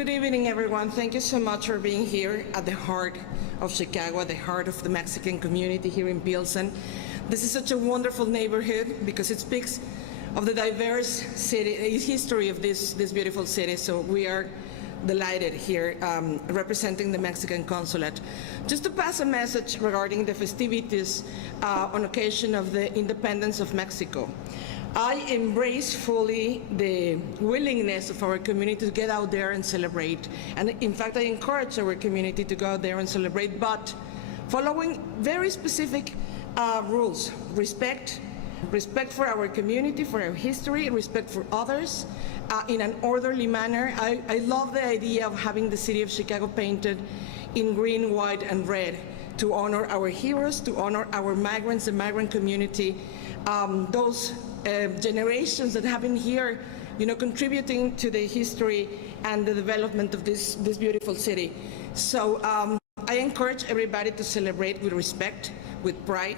Good evening, everyone. Thank you so much for being here at the heart of Chicago, at the heart of the Mexican community here in Pilsen. This is such a wonderful neighborhood because it speaks of the diverse history of this beautiful city. So we are delighted here representing the Mexican consulate. Just to pass a message regarding the festivities on occasion of the independence of Mexico. I embrace fully the willingness of our community to get out there and celebrate. And in fact, I encourage our community to go out there and celebrate, but following very specific rules. Respect for our community, for our history, respect for others, in an orderly manner. I love the idea of having the city of Chicago painted in green, white, and red to honor our heroes, to honor our migrants, the migrant community, those generations that have been here, contributing to the history and the development of this beautiful city. So I encourage everybody to celebrate with respect, with pride,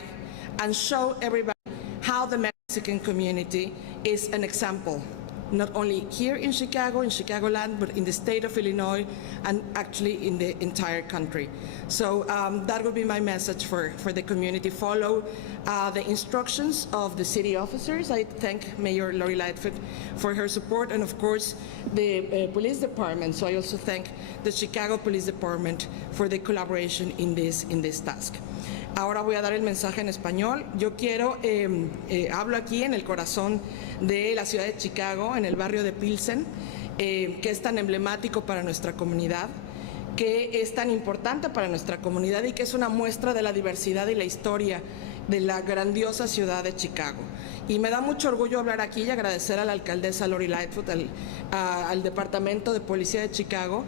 and show everybody how the Mexican community is an example, not only here in Chicagoland, but in the state of Illinois, and actually in the entire country. So that would be my message for the community. Follow the instructions of the city officers. I thank Mayor Lori Lightfoot for her support, and of course the police department. So I also thank the Chicago Police Department for the collaboration in this task. Ahora voy a dar el mensaje en español. Yo quiero, hablo aquí en el corazón de la ciudad de Chicago, en el barrio de Pilsen, que es tan emblemático para nuestra comunidad, que es tan importante para nuestra comunidad y que es una muestra de la diversidad y la historia de la grandiosa ciudad de Chicago. Y me da mucho orgullo hablar aquí y agradecer a la alcaldesa Lori Lightfoot, al Departamento de Policía de Chicago,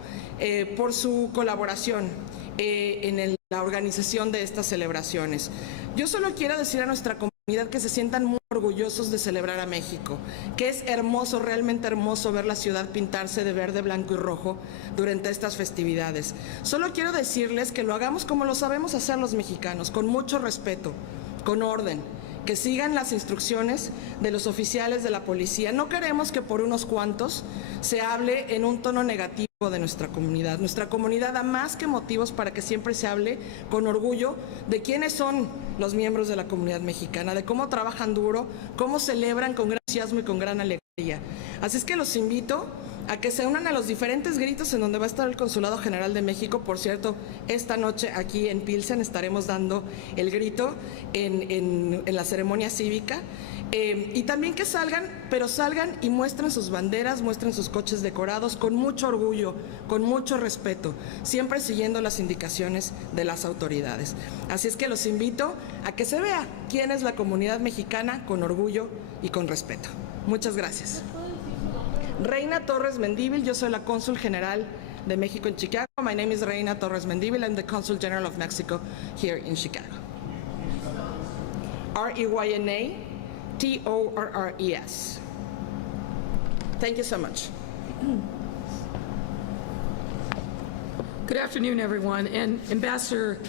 por su colaboración en la organización de estas celebraciones. Yo solo quiero decir a nuestra comunidad que se sientan muy orgullosos de celebrar a México, que es hermoso, realmente hermoso ver la ciudad pintarse de verde, blanco y rojo durante estas festividades. Solo quiero decirles que lo hagamos como lo sabemos hacer los mexicanos, con mucho respeto, con orden, que sigan las instrucciones de los oficiales de la policía. No queremos que por unos cuantos se hable en un tono negativo de nuestra comunidad. Nuestra comunidad da más que motivos para que siempre se hable con orgullo de quiénes son los miembros de la comunidad mexicana, de cómo trabajan duro, cómo celebran con gran entusiasmo y con gran alegría. Así es que los invito a que se unan a los diferentes gritos en donde va a estar el Consulado General de México. Por cierto, esta noche aquí en Pilsen estaremos dando el grito en la ceremonia cívica. Y también que salgan, pero salgan y muestren sus banderas, muestren sus coches decorados con mucho orgullo, con mucho respeto, siempre siguiendo las indicaciones de las autoridades. Así es que los invito a que se vea quién es la comunidad mexicana con orgullo y con respeto. Muchas gracias. Reina Torres Mendívil, yo soy la Cónsul General de México en Chicago. My name is Reina Torres Mendívil. I'm the Consul General of Mexico here in Chicago. REYNA-TORRES. Thank you so much. Good afternoon, everyone. And Ambassador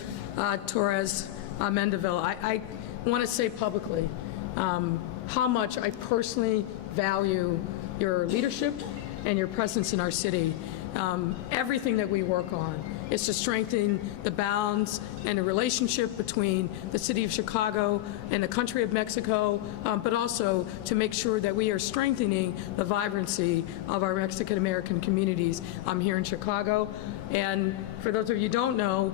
Torres Mendívil, I want to say publicly how much I personally value your leadership and your presence in our city. Everything that we work on is to strengthen the bonds and the relationship between the city of Chicago and the country of Mexico, but also to make sure that we are strengthening the vibrancy of our Mexican-American communities here in Chicago. And for those of you who don't know,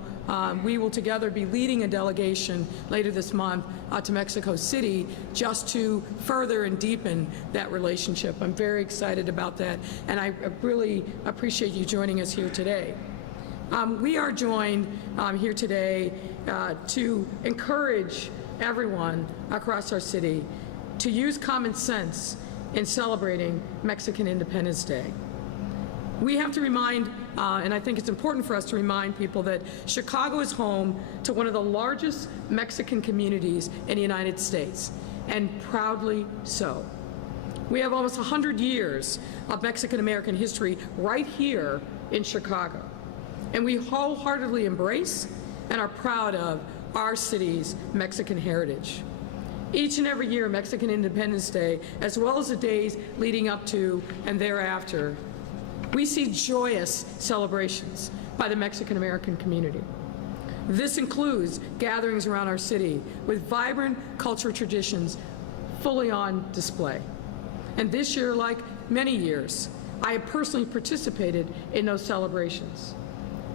we will together be leading a delegation later this month to Mexico City just to further and deepen that relationship. I'm very excited about that, and I really appreciate you joining us here today. We are joined here today to encourage everyone across our city to use common sense in celebrating Mexican Independence Day. We have to remind, and I think it's important for us to remind people that Chicago is home to one of the largest Mexican communities in the United States, and proudly so. We have almost 100 years of Mexican-American history right here in Chicago. And we wholeheartedly embrace and are proud of our city's Mexican heritage. Each and every year, Mexican Independence Day, as well as the days leading up to and thereafter, We see joyous celebrations by the Mexican-American community. This includes gatherings around our city with vibrant cultural traditions fully on display. And this year, like many years, I have personally participated in those celebrations.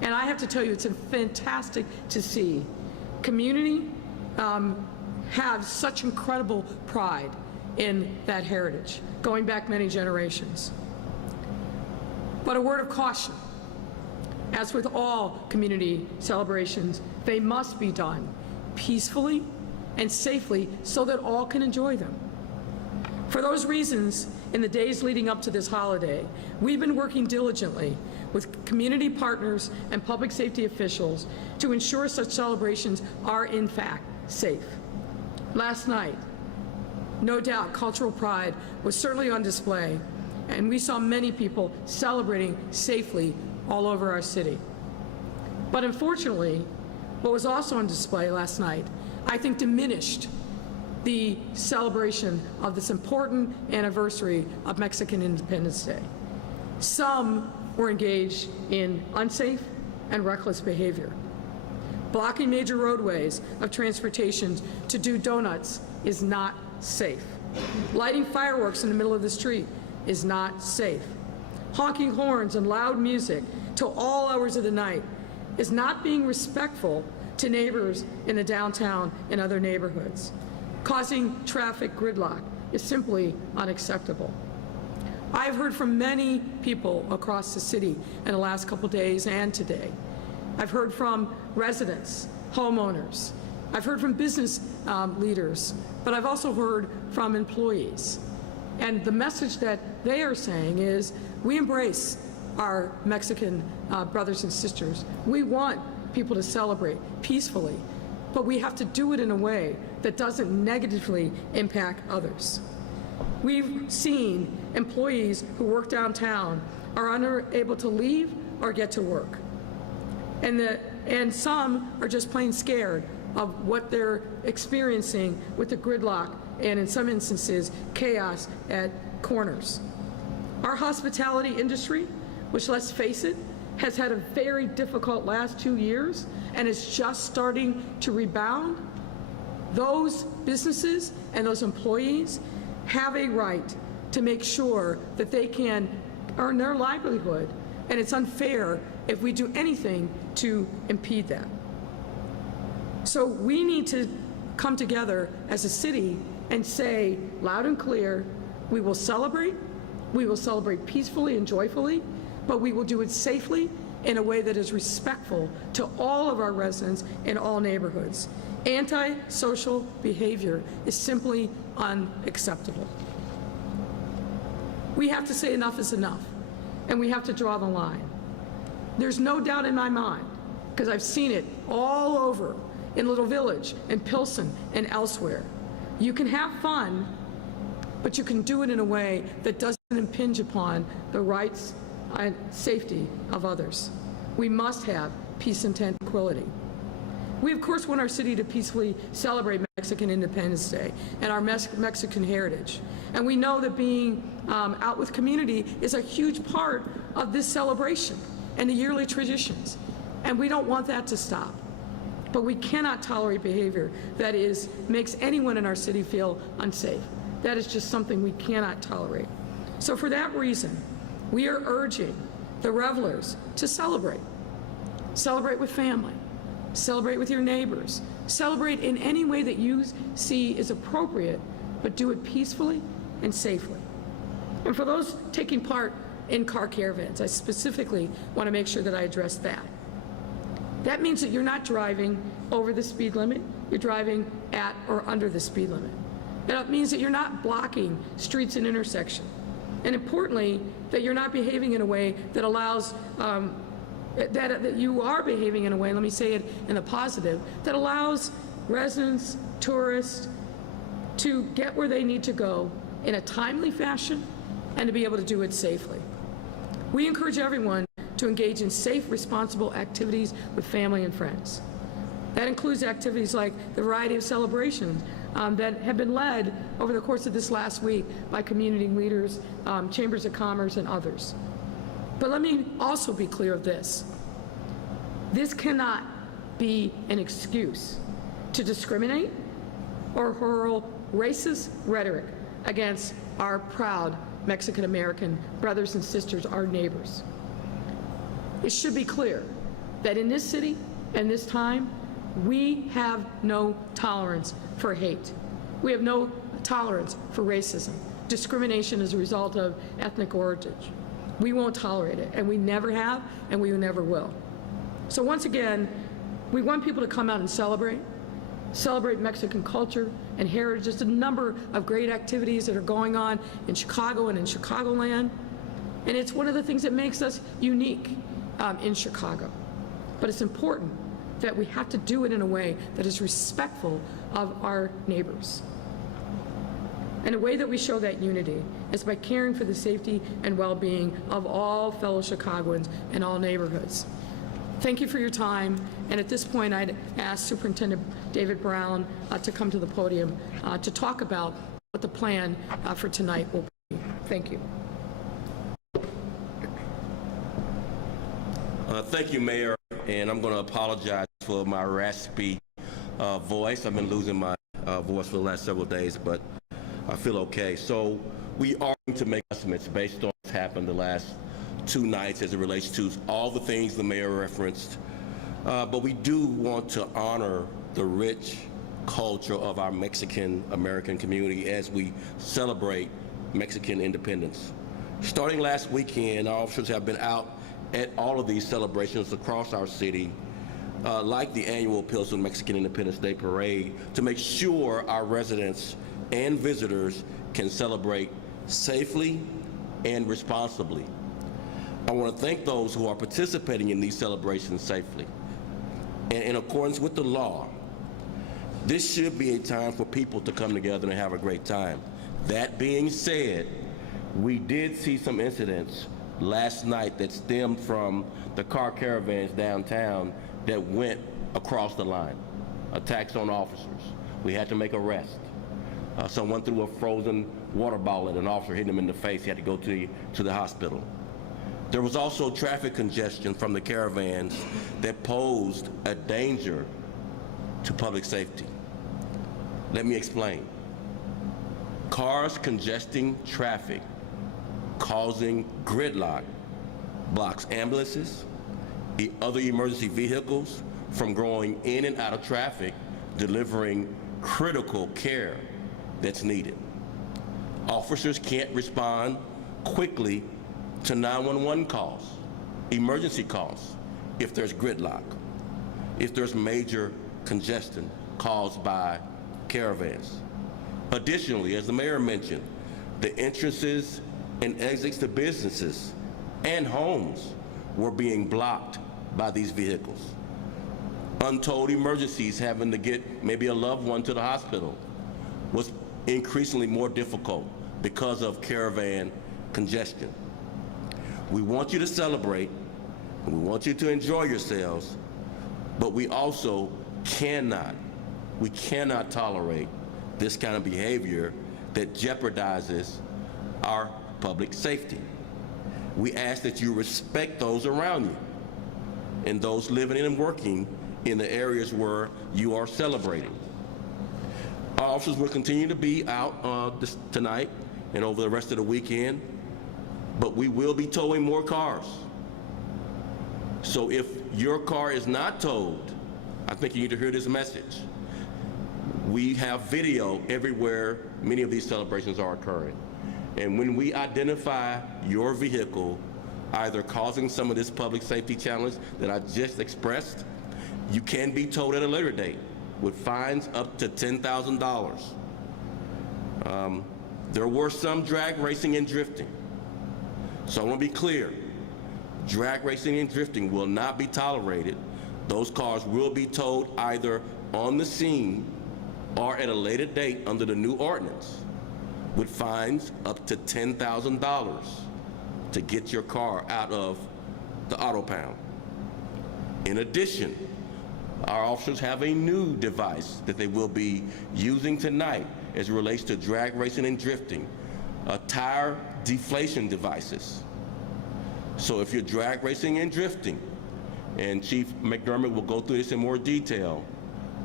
And I have to tell you, it's fantastic to see community have such incredible pride in that heritage, going back many generations. But a word of caution. As with all community celebrations, they must be done peacefully and safely so that all can enjoy them. For those reasons, in the days leading up to this holiday, we've been working diligently with community partners and public safety officials to ensure such celebrations are in fact safe. Last night, no doubt cultural pride was certainly on display, and we saw many people celebrating safely all over our city. But unfortunately, what was also on display last night, I think, diminished the celebration of this important anniversary of Mexican Independence Day. Some were engaged in unsafe and reckless behavior. Blocking major roadways of transportation to do donuts is not safe. Lighting fireworks in the middle of the street is not safe. Honking horns and loud music till all hours of the night is not being respectful to neighbors in the downtown and other neighborhoods. Causing traffic gridlock is simply unacceptable. I've heard from many people across the city in the last couple days and today. I've heard from residents, homeowners. I've heard from business leaders, but I've also heard from employees. And the message that they are saying is, we embrace our Mexican brothers and sisters. We want people to celebrate peacefully, but we have to do it in a way that doesn't negatively impact others. We've seen employees who work downtown are unable to leave or get to work. And some are just plain scared of what they're experiencing with the gridlock and, in some instances, chaos at corners. Our hospitality industry, which, let's face it, has had a very difficult last 2 years and is just starting to rebound, those businesses and those employees have a right to make sure that they can earn their livelihood, and it's unfair if we do anything to impede that. So we need to come together as a city and say loud and clear, we will celebrate peacefully and joyfully, but we will do it safely in a way that is respectful to all of our residents in all neighborhoods. Anti-social behavior is simply unacceptable. We have to say enough is enough, and we have to draw the line. There's no doubt in my mind, because I've seen it all over in Little Village, in Pilsen, and elsewhere. You can have fun, but you can do it in a way that doesn't impinge upon the rights and safety of others. We must have peace and tranquility. We, of course, want our city to peacefully celebrate Mexican Independence Day and our Mexican heritage. And we know that being out with community is a huge part of this celebration and the yearly traditions. And we don't want that to stop. But we cannot tolerate behavior that makes anyone in our city feel unsafe. That is just something we cannot tolerate. So for that reason, we are urging the revelers to celebrate. Celebrate with family. Celebrate with your neighbors. Celebrate in any way that you see is appropriate, but do it peacefully and safely. And for those taking part in car caravans, I specifically want to make sure that I address that. That means that you're not driving over the speed limit, you're driving at or under the speed limit. That means that you're not blocking streets and intersections. And importantly, that you're not behaving in a way that allows, that you are behaving in a way, let me say it in a positive, that allows residents, tourists, to get where they need to go in a timely fashion and to be able to do it safely. We encourage everyone to engage in safe, responsible activities with family and friends. That includes activities like the variety of celebrations that have been led over the course of this last week by community leaders, chambers of commerce, and others. But let me also be clear of this. This cannot be an excuse to discriminate or hurl racist rhetoric against our proud Mexican-American brothers and sisters, our neighbors. It should be clear that in this city and this time, we have no tolerance for hate. We have no tolerance for racism, discrimination as a result of ethnic origin. We won't tolerate it, and we never have, and we never will. So once again, we want people to come out and celebrate Mexican culture and heritage. Just a number of great activities that are going on in Chicago and in Chicagoland. And it's one of the things that makes us unique in Chicago. But it's important that we have to do it in a way that is respectful of our neighbors. And a way that we show that unity is by caring for the safety and well-being of all fellow Chicagoans in all neighborhoods. Thank you for your time, and at this point I'd ask Superintendent David Brown to come to the podium to talk about what the plan for tonight will be. Thank you. Thank you, Mayor, and I'm going to apologize for my raspy voice. I've been losing my voice for the last several days, but I feel okay. So we are going to make estimates based on what's happened the last 2 nights as it relates to all the things the mayor referenced, but we do want to honor the rich culture of our Mexican-American community as we celebrate Mexican independence. Starting last weekend, our officers have been out at all of these celebrations across our city, like the annual Pilsen Mexican Independence Day Parade, to make sure our residents and visitors can celebrate safely and responsibly. I want to thank those who are participating in these celebrations safely. And in accordance with the law, this should be a time for people to come together and have a great time. That being said, we did see some incidents last night that stemmed from the car caravans downtown that went across the line, attacks on officers. We had to make arrests. Someone threw a frozen water bottle at an officer, hitting him in the face. He had to go to the hospital. There was also traffic congestion from the caravans that posed a danger to public safety. Let me explain. Cars congesting traffic, causing gridlock, blocks ambulances, other emergency vehicles from going in and out of traffic, delivering critical care that's needed. Officers can't respond quickly to 911 calls, emergency calls, if there's gridlock, if there's major congestion caused by caravans. Additionally, as the mayor mentioned, the entrances and exits to businesses and homes were being blocked by these vehicles. Untold emergencies having to get maybe a loved one to the hospital was increasingly more difficult because of caravan congestion. We want you to celebrate, and we want you to enjoy yourselves, but we also cannot tolerate this kind of behavior that jeopardizes our public safety. We ask that you respect those around you and those living and working in the areas where you are celebrating. Our officers will continue to be out tonight and over the rest of the weekend, but we will be towing more cars. So if your car is not towed, I think you need to hear this message. We have video everywhere many of these celebrations are occurring. And when we identify your vehicle either causing some of this public safety challenge that I just expressed, you can be towed at a later date with fines up to $10,000. There were some drag racing and drifting. So I want to be clear, drag racing and drifting will not be tolerated. Those cars will be towed either on the scene or at a later date under the new ordinance with fines up to $10,000 to get your car out of the auto pound. In addition, our officers have a new device that they will be using tonight as it relates to drag racing and drifting, tire deflation devices. So if you're drag racing and drifting, and Chief McDermott will go through this in more detail,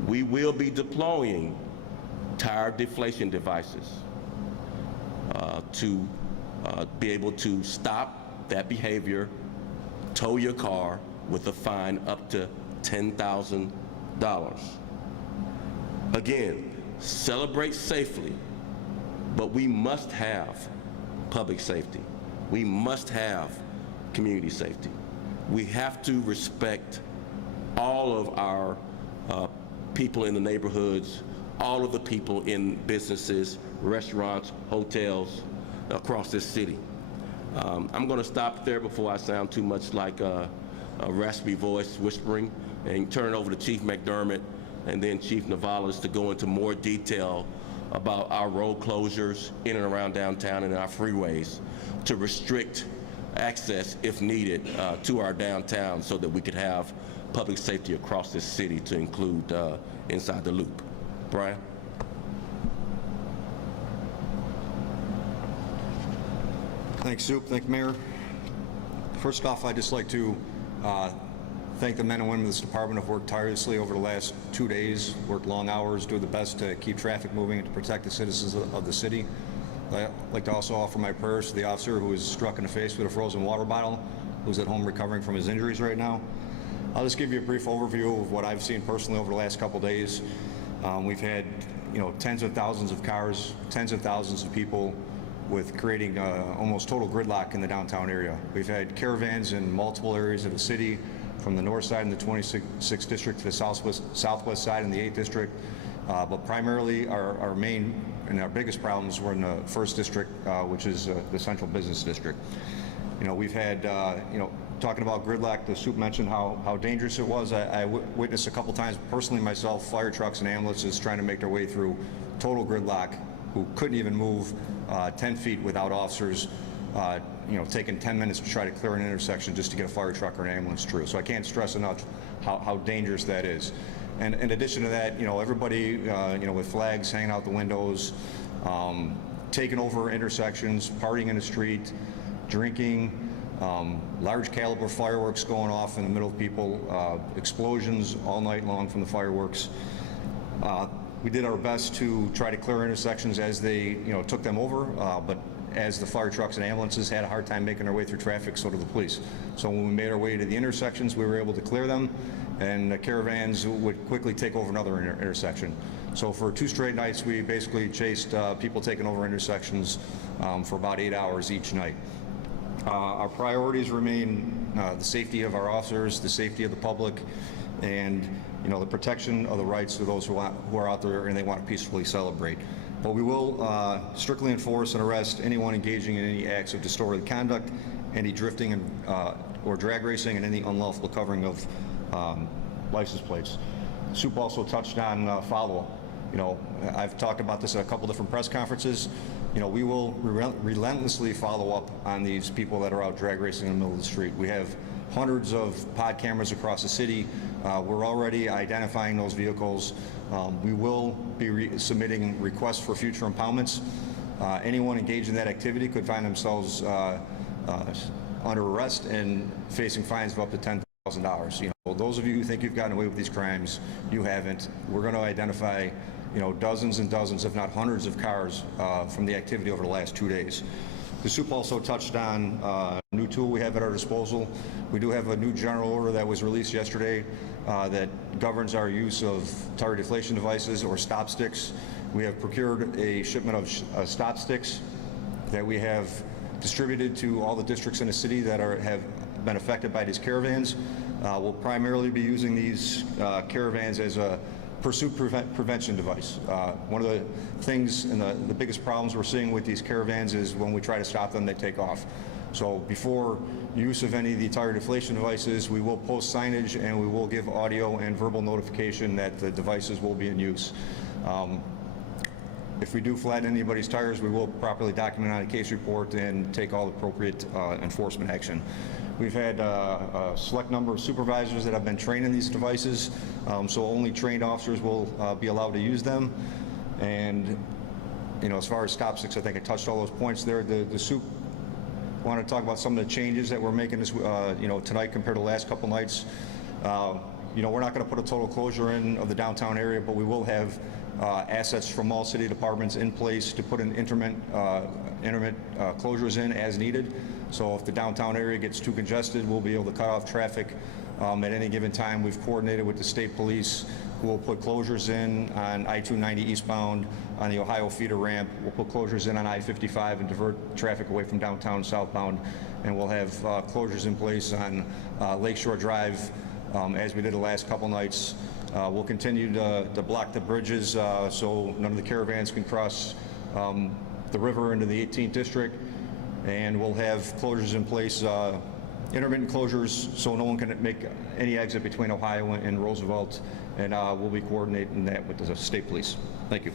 we will be deploying tire deflation devices to be able to stop that behavior, tow your car with a fine up to $10,000. Again, celebrate safely, but we must have public safety. We must have community safety. We have to respect all of our people in the neighborhoods, all of the people in businesses, restaurants, hotels across this city. I'm going to stop there before I sound too much like a raspy voice whispering, and turn it over to Chief McDermott and then Chief Navalis to go into more detail about our road closures in and around downtown and our freeways to restrict access, if needed, to our downtown so that we could have public safety across this city to include inside the loop. Brian? Thanks, Sup. Thank you, Mayor. First off, I'd just like to thank the men and women of this department who have worked tirelessly over the last 2 days, worked long hours, doing the best to keep traffic moving and to protect the citizens of the city. I'd like to also offer my prayers to the officer who was struck in the face with a frozen water bottle, who's at home recovering from his injuries right now. I'll just give you a brief overview of what I've seen personally over the last couple days. We've had, tens of thousands of cars, tens of thousands of people, with creating almost total gridlock in the downtown area. We've had caravans in multiple areas of the city, from the north side in the 26th district to the southwest side in the 8th district. But primarily our main and our biggest problems were in the 1st district, which is the central business district. We've had, talking about gridlock, the Sup mentioned how dangerous it was. I witnessed a couple times personally myself, fire trucks and ambulances trying to make their way through total gridlock, who couldn't even move 10 feet without officers, taking 10 minutes to try to clear an intersection just to get a fire truck or an ambulance through. So I can't stress enough how dangerous that is. And in addition to that, everybody, with flags hanging out the windows, taking over intersections, partying in the street, drinking, large caliber fireworks going off in the middle of people, explosions all night long from the fireworks. We did our best to try to clear intersections as they, took them over, but as the fire trucks and ambulances had a hard time making their way through traffic, so did the police. So when we made our way to the intersections, we were able to clear them, and the caravans would quickly take over another intersection. So for 2 straight nights, we basically chased people taking over intersections for about 8 hours each night. Our priorities remain the safety of our officers, the safety of the public, and the protection of the rights of those who are out there and they want to peacefully celebrate. But we will strictly enforce and arrest anyone engaging in any acts of disorderly conduct, any drifting or drag racing, and any unlawful covering of license plates. Sup also touched on follow-up. I've talked about this at a couple different press conferences. We will relentlessly follow up on these people that are out drag racing in the middle of the street. We have hundreds of pod cameras across the city. We're already identifying those vehicles. We will be submitting requests for future impoundments. Anyone engaged in that activity could find themselves under arrest and facing fines of up to $10,000. Those of you who think you've gotten away with these crimes, you haven't. We're going to identify, dozens and dozens, if not hundreds of cars from the activity over the last 2 days. The Sup also touched on a new tool we have at our disposal. We do have a new general order that was released yesterday that governs our use of tire deflation devices or stop sticks. We have procured a shipment of stop sticks that we have distributed to all the districts in the city that have been affected by these caravans. We'll primarily be using these caravans as a pursuit prevention device. One of the things and the biggest problems we're seeing with these caravans is when we try to stop them, they take off. So before use of any of the tire deflation devices, we will post signage and we will give audio and verbal notification that the devices will be in use. If we do flatten anybody's tires, we will properly document on a case report and take all appropriate enforcement action. We've had a select number of supervisors that have been trained in these devices, so only trained officers will be allowed to use them. And as far as stop sticks, I think I touched all those points there. The Sup want to talk about some of the changes that we're making this, tonight compared to the last couple nights. We're not going to put a total closure in of the downtown area, but we will have assets from all city departments in place to put in intermittent closures in as needed. So if the downtown area gets too congested, we'll be able to cut off traffic at any given time. We've coordinated with the state police, who will put closures in on I-290 eastbound on the Ohio feeder ramp. We'll put closures in on I-55 and divert traffic away from downtown southbound. And we'll have closures in place on Lakeshore Drive as we did the last couple nights. We'll continue to block the bridges so none of the caravans can cross the river into the 18th district. And we'll have closures in place, intermittent closures, so no one can make any exit between Ohio and Roosevelt. And we'll be coordinating that with the state police. Thank you.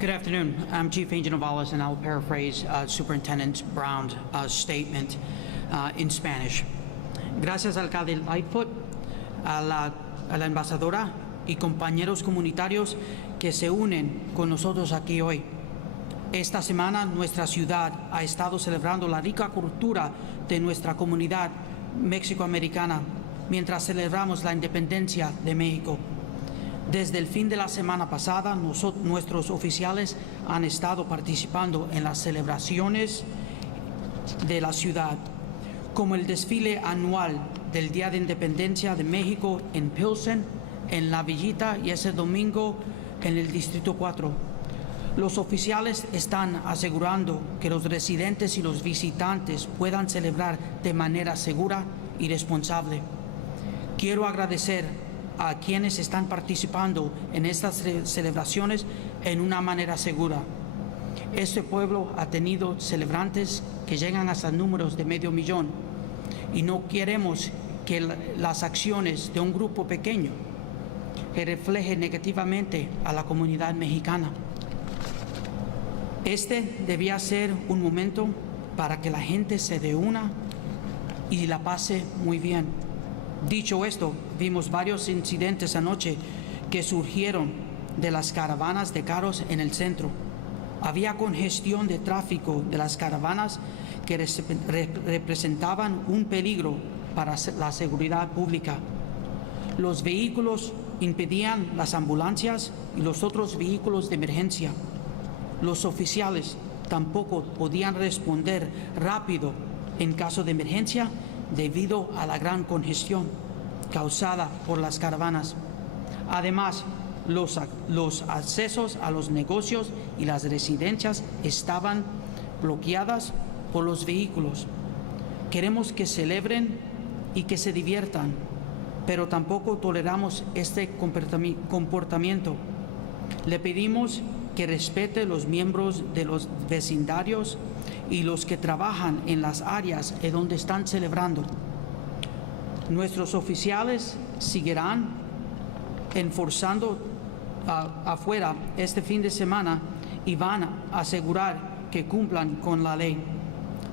Good afternoon. I'm Chief Agent Wallace, and I will paraphrase Superintendent Brown's statement in Spanish. Gracias, Alcalde Lightfoot, a la embajadora y compañeros comunitarios que se unen con nosotros aquí hoy. Esta semana nuestra ciudad ha estado celebrando la rica cultura de nuestra comunidad mexicoamericana mientras celebramos la independencia de México. Desde el fin de la semana pasada, nuestros oficiales han estado participando en las celebraciones de la ciudad, como el desfile anual del Día de Independencia de México en Pilsen, en La Villita, y ese domingo en el Distrito 4. Los oficiales están asegurando que los residentes y los visitantes puedan celebrar de manera segura y responsable. Quiero agradecer a quienes están participando en estas celebraciones en una manera segura. Este pueblo ha tenido celebrantes que llegan hasta números de 500,000 y no queremos que las acciones de un grupo pequeño que refleje negativamente a la comunidad mexicana. Este debía ser un momento para que la gente se reúna y la pase muy bien. Dicho esto, vimos varios incidentes anoche que surgieron de las caravanas de carros en el centro. Había congestión de tráfico de las caravanas que representaban un peligro para la seguridad pública. Los vehículos impedían las ambulancias y los otros vehículos de emergencia. Los oficiales tampoco podían responder rápido en caso de emergencia debido a la gran congestión causada por las caravanas. Además, los accesos a los negocios y las residencias estaban bloqueadas por los vehículos. Queremos que celebren y que se diviertan, pero tampoco toleramos este comportamiento. Le pedimos que respete los miembros de los vecindarios y los que trabajan en las áreas en donde están celebrando. Nuestros oficiales seguirán enforzando afuera este fin de semana y van a asegurar que cumplan con la ley.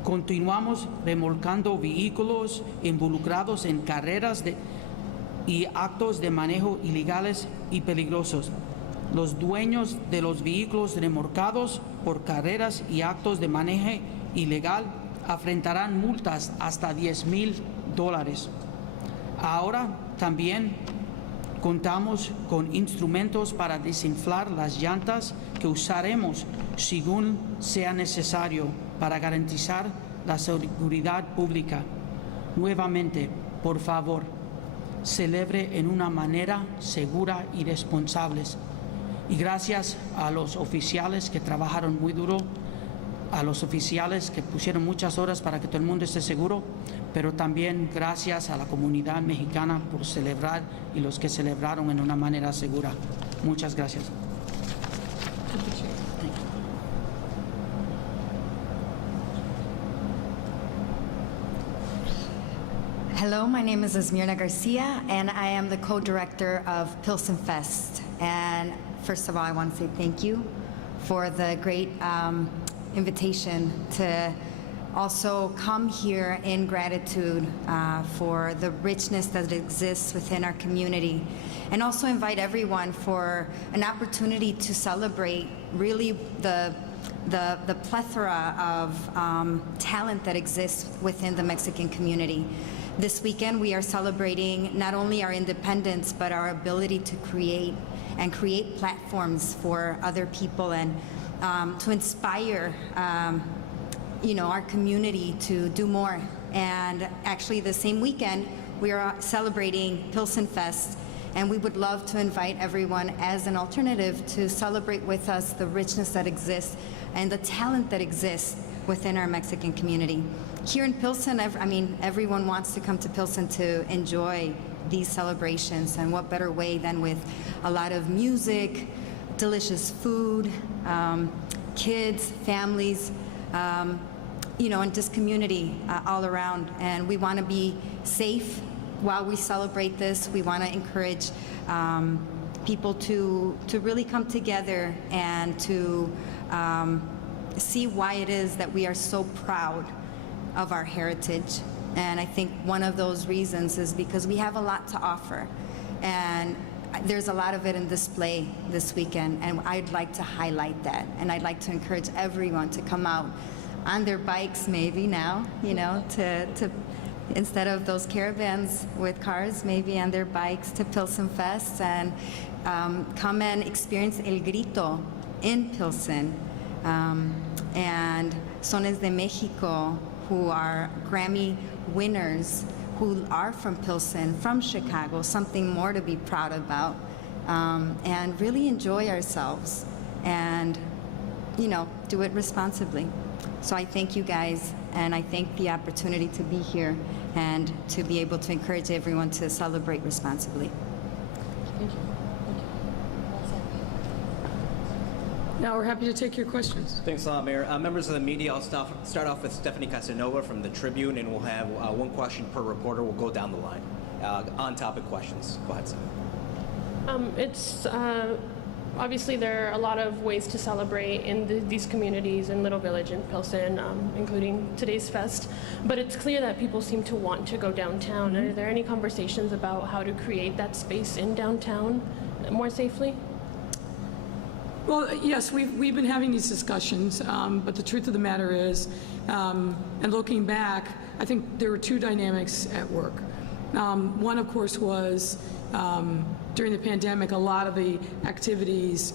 Continuamos remolcando vehículos involucrados en carreras y actos de manejo ilegales y peligrosos. Los dueños de los vehículos remolcados por carreras y actos de manejo ilegal enfrentarán multas hasta $10,000. Ahora también contamos con instrumentos para desinflar las llantas que usaremos según sea necesario para garantizar la seguridad pública. Nuevamente, por favor, celebre en una manera segura y responsable. Y gracias a los oficiales que trabajaron muy duro, a los oficiales que pusieron muchas horas para que todo el mundo esté seguro, pero también gracias a la comunidad mexicana por celebrar y los que celebraron en una manera segura. Muchas gracias. Hello, my name is Esmirna Garcia, and I am the co-director of Pilsen Fest. And first of all, I want to say thank you for the great invitation to also come here in gratitude for the richness that exists within our community. and also invite everyone for an opportunity to celebrate really the plethora of talent that exists within the Mexican community. This weekend, we are celebrating not only our independence, but our ability to create platforms for other people and to inspire our community to do more. And actually, the same weekend, we are celebrating Pilsen Fest, and we would love to invite everyone as an alternative to celebrate with us the richness that exists and the talent that exists within our Mexican community. Here in Pilsen, everyone wants to come to Pilsen to enjoy these celebrations, and what better way than with a lot of music, delicious food, kids, families, and just community all around. And we want to be safe while we celebrate this. We want to encourage people to really come together and to see why it is that we are so proud of our heritage. And I think one of those reasons is because we have a lot to offer. And there's a lot of it in display this weekend, and I'd like to highlight that. And I'd like to encourage everyone to come out on their bikes maybe now, to instead of those caravans with cars, maybe on their bikes to Pilsen Fest, and come and experience El Grito in Pilsen. And Sones de Mexico, who are Grammy winners, who are from Pilsen, from Chicago, something more to be proud about, and really enjoy ourselves and, do it responsibly. So I thank you guys, and I thank the opportunity to be here and to be able to encourage everyone to celebrate responsibly. Thank you. Now we're happy to take your questions. Thanks a lot, Mayor. Members of the media, I'll start off with Stephanie Casanova from the Tribune, and we'll have one question per reporter. We'll go down the line. On-topic questions. Go ahead, Stephanie. It's obviously there are a lot of ways to celebrate in these communities in Little Village and Pilsen, including today's fest. But it's clear that people seem to want to go downtown. Are there any conversations about how to create that space in downtown more safely? Well, yes, we've been having these discussions, but the truth of the matter is, and looking back, I think there were two dynamics at work. One, of course, was during the pandemic, a lot of the activities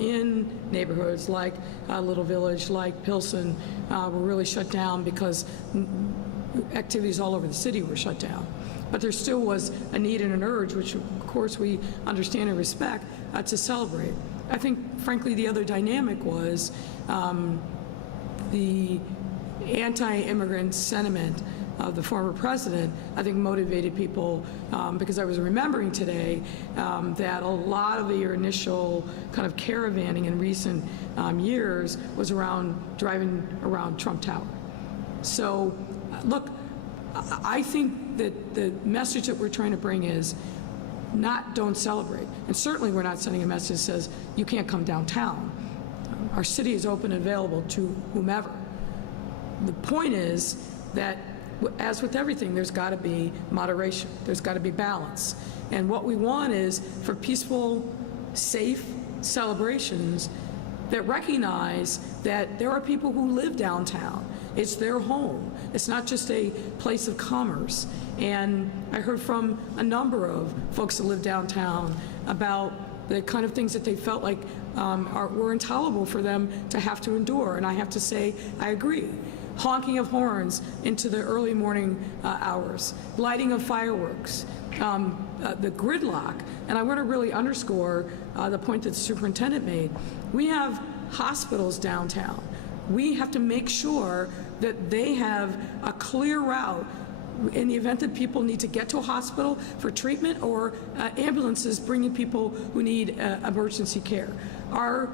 in neighborhoods like Little Village, like Pilsen, were really shut down because activities all over the city were shut down. But there still was a need and an urge, which of course we understand and respect, to celebrate. I think, frankly, the other dynamic was the anti-immigrant sentiment of the former president, I think, motivated people, because I was remembering today that a lot of your initial kind of caravanning in recent years was around driving around Trump Tower. So, look, I think that the message that we're trying to bring is not don't celebrate. And certainly we're not sending a message that says you can't come downtown. Our city is open and available to whomever. The point is that, as with everything, there's got to be moderation. There's got to be balance. And what we want is for peaceful, safe celebrations that recognize that there are people who live downtown. It's their home. It's not just a place of commerce. And I heard from a number of folks that live downtown about the kind of things that they felt like were intolerable for them to have to endure. And I have to say, I agree. Honking of horns into the early morning hours, lighting of fireworks, the gridlock. And I want to really underscore the point that the superintendent made. We have hospitals downtown. We have to make sure that they have a clear route in the event that people need to get to a hospital for treatment, or ambulances bringing people who need emergency care. Our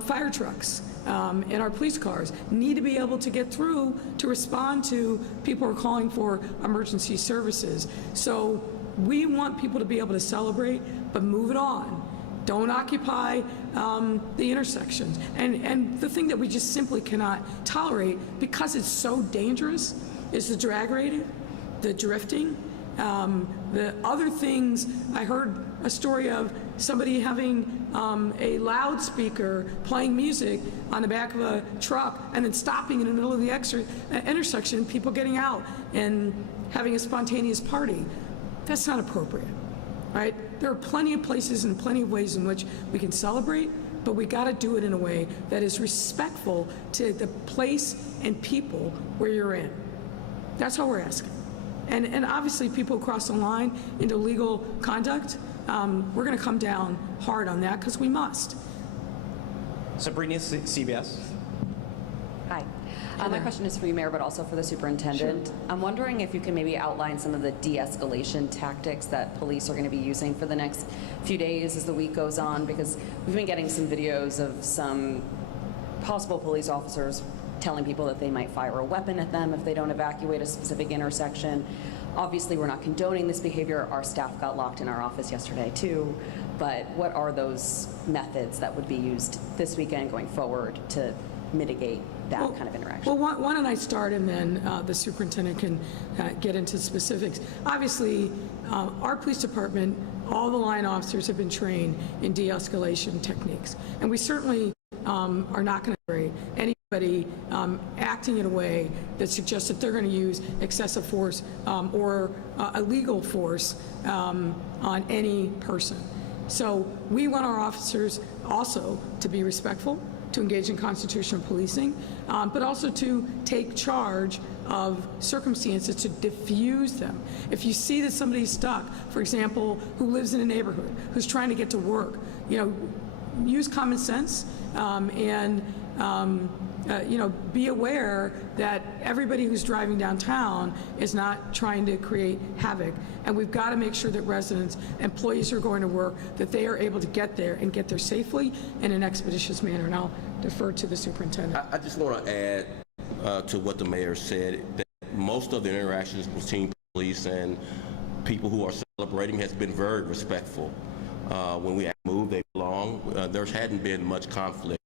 fire trucks and our police cars need to be able to get through to respond to people who are calling for emergency services. So we want people to be able to celebrate, but move it on. Don't occupy the intersections. And the thing that we just simply cannot tolerate, because it's so dangerous, is the drag racing, the drifting, the other things. I heard a story of somebody having a loudspeaker playing music on the back of a truck and then stopping in the middle of the intersection, people getting out and having a spontaneous party. That's not appropriate, right? There are plenty of places and plenty of ways in which we can celebrate, but we got to do it in a way that is respectful to the place and people where you're in. That's all we're asking. And obviously people cross the line into legal conduct. We're going to come down hard on that because we must. Sabrina, CBS. Hi. My question is for you, Mayor, but also for the superintendent. Sure. I'm wondering if you can maybe outline some of the de-escalation tactics that police are going to be using for the next few days as the week goes on, because we've been getting some videos of some possible police officers telling people that they might fire a weapon at them if they don't evacuate a specific intersection. Obviously, we're not condoning this behavior. Our staff got locked in our office yesterday, too. But what are those methods that would be used this weekend going forward to mitigate that kind of interaction? Well, why don't I start, and then the superintendent can get into specifics. Obviously, our police department, all the line officers have been trained in de-escalation techniques, and we certainly are not going to tolerate anybody acting in a way that suggests that they're going to use excessive force or illegal force on any person. So we want our officers also to be respectful, to engage in constitutional policing, but also to take charge of circumstances to diffuse them. If you see that somebody's stuck, for example, who lives in a neighborhood, who's trying to get to work, use common sense and be aware that everybody who's driving downtown is not trying to create havoc. And we've got to make sure that residents, employees who are going to work, that they are able to get there and get there safely in an expeditious manner. And I'll defer to the superintendent. I just want to add to what the mayor said, that most of the interactions between police and people who are celebrating has been very respectful. When we move, they belong. There hadn't been much conflict.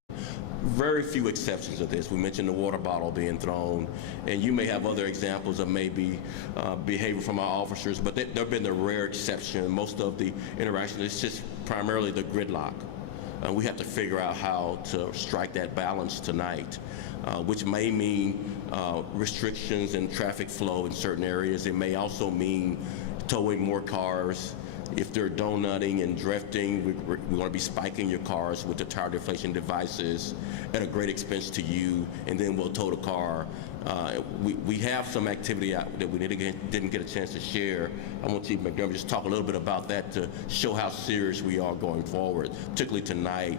Very few exceptions of this. We mentioned the water bottle being thrown, and you may have other examples of maybe behavior from our officers, but there have been the rare exception. Most of the interaction is just primarily the gridlock. We have to figure out how to strike that balance tonight, which may mean restrictions in traffic flow in certain areas. It may also mean towing more cars. If they're donutting and drifting, we're going to be spiking your cars with the tire deflation devices at a great expense to you, and then we'll tow the car. We have some activity out that we didn't get a chance to share. I want Chief McDermott just talk a little bit about that to show how serious we are going forward, particularly tonight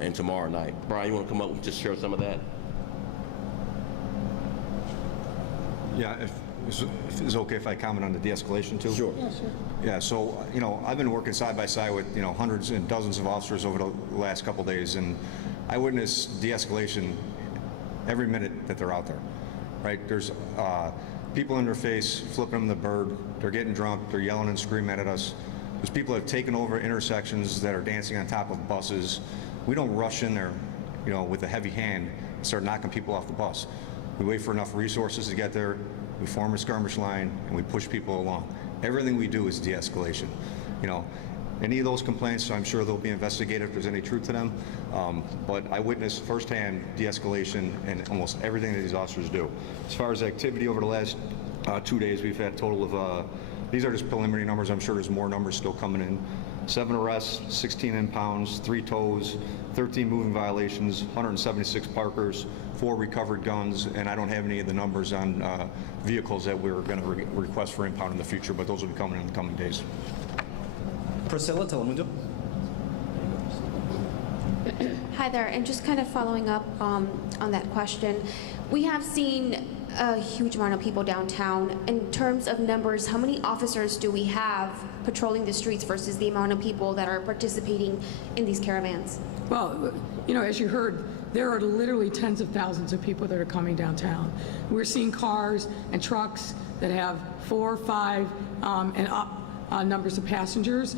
and tomorrow night. Brian, you want to come up and just share some of that? Yeah, if it's okay if I comment on the de-escalation too? Sure. Yeah, sure. Yeah, so, I've been working side by side with, hundreds and dozens of officers over the last couple days, and I witness de-escalation every minute that they're out there, right? There's people in their face, flipping them the bird, they're getting drunk, they're yelling and screaming at us. There's people that have taken over intersections that are dancing on top of buses. We don't rush in there, with a heavy hand and start knocking people off the bus. We wait for enough resources to get there, we form a skirmish line, and we push people along. Everything we do is de-escalation. Any of those complaints, I'm sure they'll be investigated if there's any truth to them. But I witnessed firsthand de-escalation in almost everything that these officers do. As far as activity over the last 2 days, we've had a total of, these are just preliminary numbers, I'm sure there's more numbers still coming in. 7 arrests, 16 impounds, 3 tows, 13 moving violations, 176 parkers, 4 recovered guns, and I don't have any of the numbers on vehicles that we're going to request for impound in the future, but those will be coming in the coming days. Priscilla, Telemundo. Hi there, and just kind of following up on that question, we have seen a huge amount of people downtown. In terms of numbers, how many officers do we have patrolling the streets versus the amount of people that are participating in these caravans? Well, as you heard, there are literally tens of thousands of people that are coming downtown. We're seeing cars and trucks that have 4, 5, and up numbers of passengers.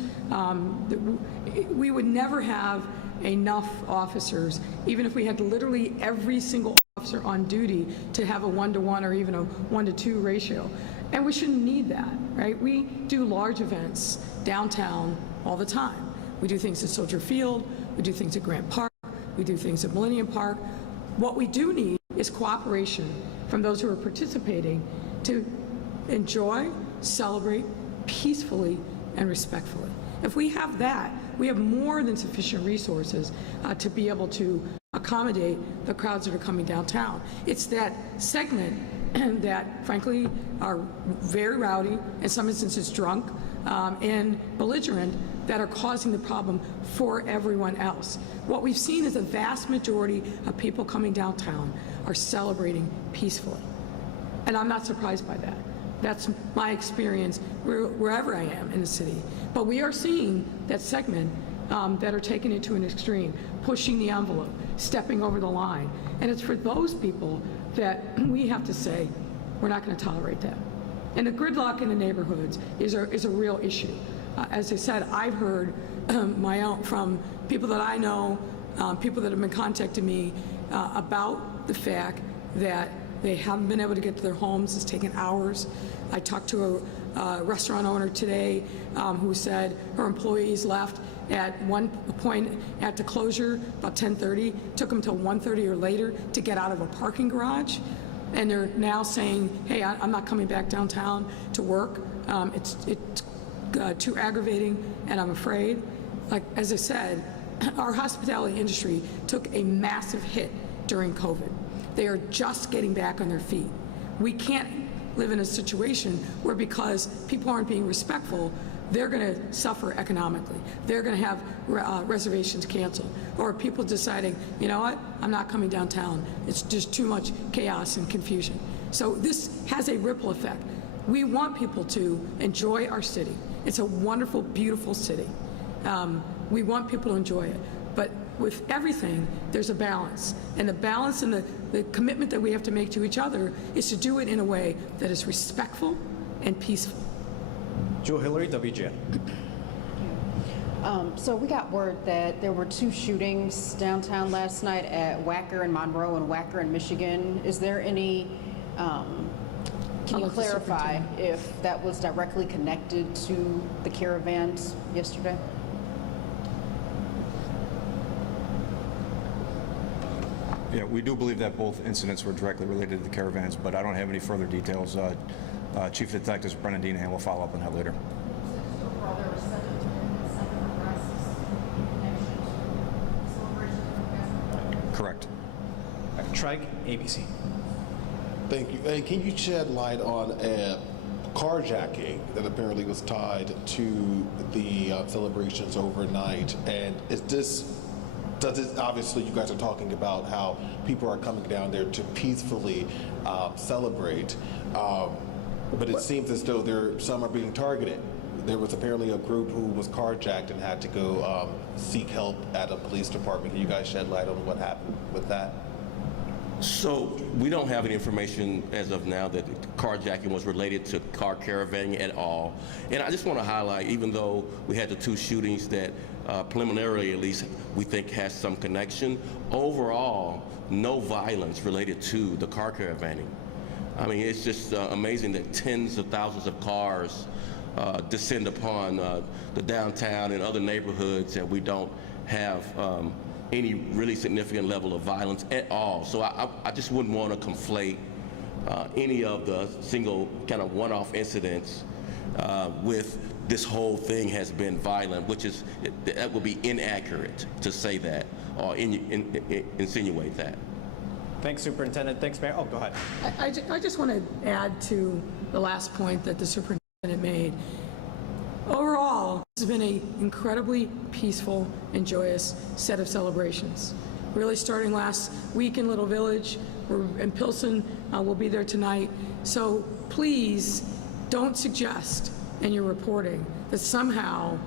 We would never have enough officers, even if we had literally every single officer on duty to have a 1-to-1 or even a 1-to-2 ratio. And we shouldn't need that, right? We do large events downtown all the time. We do things at Soldier Field, we do things at Grant Park, we do things at Millennium Park. What we do need is cooperation from those who are participating to enjoy, celebrate peacefully and respectfully. If we have that, we have more than sufficient resources to be able to accommodate the crowds that are coming downtown. It's that segment that, frankly, are very rowdy, in some instances drunk, and belligerent, that are causing the problem for everyone else. What we've seen is a vast majority of people coming downtown are celebrating peacefully. And I'm not surprised by that. That's my experience wherever I am in the city. But we are seeing that segment that are taking it to an extreme, pushing the envelope, stepping over the line. And it's for those people that we have to say, we're not going to tolerate that. And the gridlock in the neighborhoods is a real issue. As I said, I've heard my own from people that I know, people that have been contacting me about the fact that they haven't been able to get to their homes. It's taken hours. I talked to a restaurant owner today who said her employees left at one point at the closure about 10:30, took them till 1:30 or later to get out of a parking garage. And they're now saying, hey, I'm not coming back downtown to work. It's too aggravating, and I'm afraid. Like, as I said, our hospitality industry took a massive hit during COVID. They are just getting back on their feet. We can't live in a situation where, because people aren't being respectful, they're going to suffer economically. They're going to have reservations canceled, or people deciding, you know what, I'm not coming downtown. It's just too much chaos and confusion. So this has a ripple effect. We want people to enjoy our city. It's a wonderful, beautiful city. We want people to enjoy it. But with everything, there's a balance. And the balance and the commitment that we have to make to each other is to do it in a way that is respectful and peaceful. Jewel Hillary, WGN. So we got word that there were 2 shootings downtown last night at Wacker in Monroe and Wacker in Michigan. Is there any, can you clarify if that was directly connected to the caravans yesterday? Yeah, we do believe that both incidents were directly related to the caravans, but I don't have any further details. Chief Detectives Brennan Deanahan will follow up on that later. Correct. Trike, ABC. Thank you. And can you shed light on a carjacking that apparently was tied to the celebrations overnight? And obviously you guys are talking about how people are coming down there to peacefully celebrate, but it seems as though some are being targeted. There was apparently a group who was carjacked and had to go seek help at a police department. Can you guys shed light on what happened with that? So we don't have any information as of now that carjacking was related to car caravanning at all. And I just want to highlight, even though we had the 2 shootings that preliminarily at least we think has some connection, overall no violence related to the car caravanning. I mean, it's just amazing that tens of thousands of cars descend upon the downtown and other neighborhoods, and we don't have any really significant level of violence at all. So I just wouldn't want to conflate any of the single kind of one-off incidents with this whole thing has been violent, which is, that would be inaccurate to say that or insinuate that. Thanks, Superintendent. Thanks, Mayor. Oh, go ahead. I just want to add to the last point that the superintendent made. Overall, this has been an incredibly peaceful and joyous set of celebrations. Really starting last week in Little Village, and Pilsen will be there tonight. So please don't suggest in your reporting that somehow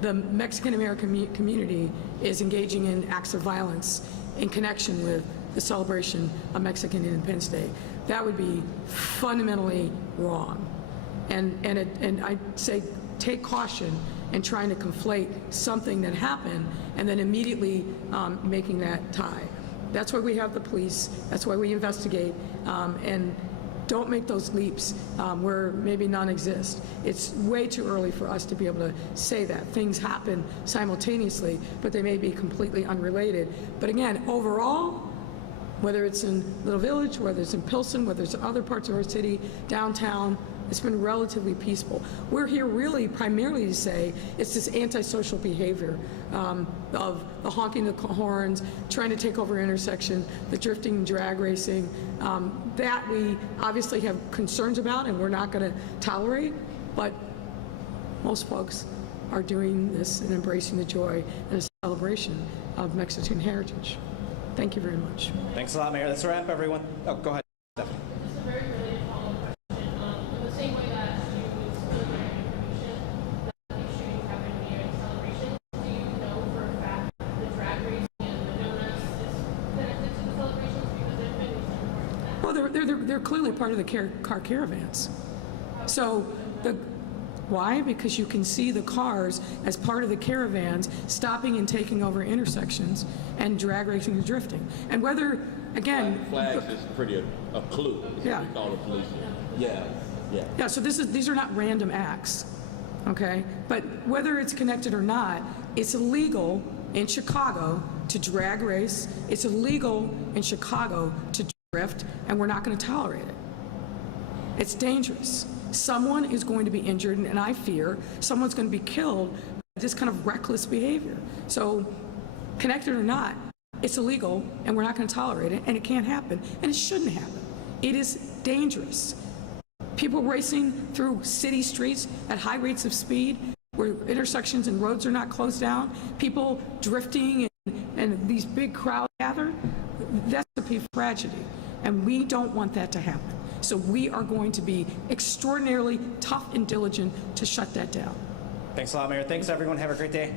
the Mexican-American community is engaging in acts of violence in connection with the celebration of Mexican Independence Day. That would be fundamentally wrong. And I say take caution in trying to conflate something that happened and then immediately making that tie. That's why we have the police. That's why we investigate. And don't make those leaps where maybe none exist. It's way too early for us to be able to say that. Things happen simultaneously, but they may be completely unrelated. But again, overall, whether it's in Little Village, whether it's in Pilsen, whether it's in other parts of our city, downtown, it's been relatively peaceful. We're here really primarily to say it's this antisocial behavior of the honking the horns, trying to take over intersections, the drifting and drag racing, that we obviously have concerns about and we're not going to tolerate, but most folks are doing this and embracing the joy and a celebration of Mexican heritage. Thank you very much. Thanks a lot, Mayor. That's a wrap, everyone. Oh, go ahead, Stephanie. Just a very related follow-up question. In the same way that you celebrate information that these shootings happen near celebrations, do you know for a fact the drag racing and the donuts is connected to the celebrations? Because there's been some reports of that. Well, they're clearly part of the car caravans. So why? Because you can see the cars as part of the caravans stopping and taking over intersections and drag racing and drifting. And whether, again... Flags is pretty a clue. Yeah. We call the police. Yeah. Yeah, so these are not random acts, okay? But whether it's connected or not, it's illegal in Chicago to drag race. It's illegal in Chicago to drift, and we're not going to tolerate it. It's dangerous. Someone is going to be injured, and I fear someone's going to be killed by this kind of reckless behavior. So, connected or not, it's illegal, and we're not going to tolerate it, and it can't happen, and it shouldn't happen. It is dangerous. People racing through city streets at high rates of speed, where intersections and roads are not closed down, people drifting and these big crowds gather, that's a tragedy, and we don't want that to happen. So we are going to be extraordinarily tough and diligent to shut that down. Thanks a lot, Mayor. Thanks, everyone. Have a great day.